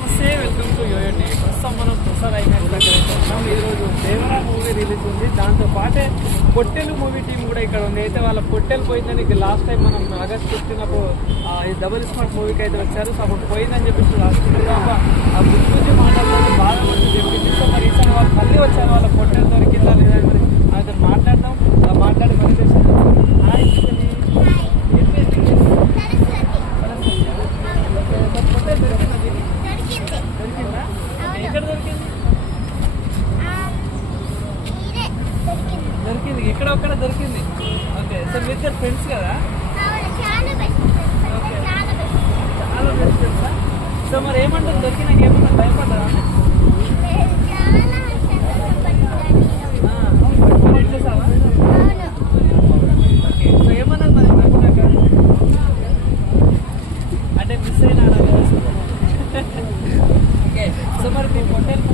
నమస్తే, welcome to యోయోటి. ప్రస్తుతం మనం ప్రసాద్ ఐమాక్స్ దగ్గర అయితే ఉన్నాం. ఈరోజు దేవరా మూవీ రిలీజ్ ఉంది. దాంతో పాటే పొట్టెలు మూవీ టీం కూడా ఇక్కడ ఉంది. అయితే వాళ్ళ పొట్టెలు పోయిందని లాస్ట్ టైం మనం ఆగస్ట్ 15 ఈ డబుల్ స్మార్ట్ మూవీకి అయితే వచ్చారు. సో అప్పుడు పోయిందని చెప్పేసి లాస్ట్ ఆ గురించి మాట్లాడుతుంది బాగా మంది చెప్పింది. సో మరి ఈసారి వాళ్ళు మళ్ళీ వచ్చారు. వాళ్ళ పొట్టెలు దొరికిందా లేదా మరి అయితే మాట్లాడదాం. మాట్లాడి మరి పొట్టెలు దొరికింది. దొరికిందా? ఎక్కడ దొరికింది? దొరికింది ఇక్కడ ఒక్కడ దొరికింది. ఓకే, సో మీ ఇద్దరు ఫ్రెండ్స్ కదా? చాలా బెస్ట్ ఫ్రెండ్సా? సో మరి ఏమంటారు దొరికినాక ఏమన్నా భయపడ్డా? చేసావా? ఓకే, సో ఏమన్నది మరి దొరికినాక? అంటే మిస్ అయినా. ఓకే, సో మరి మీ పొట్టేలు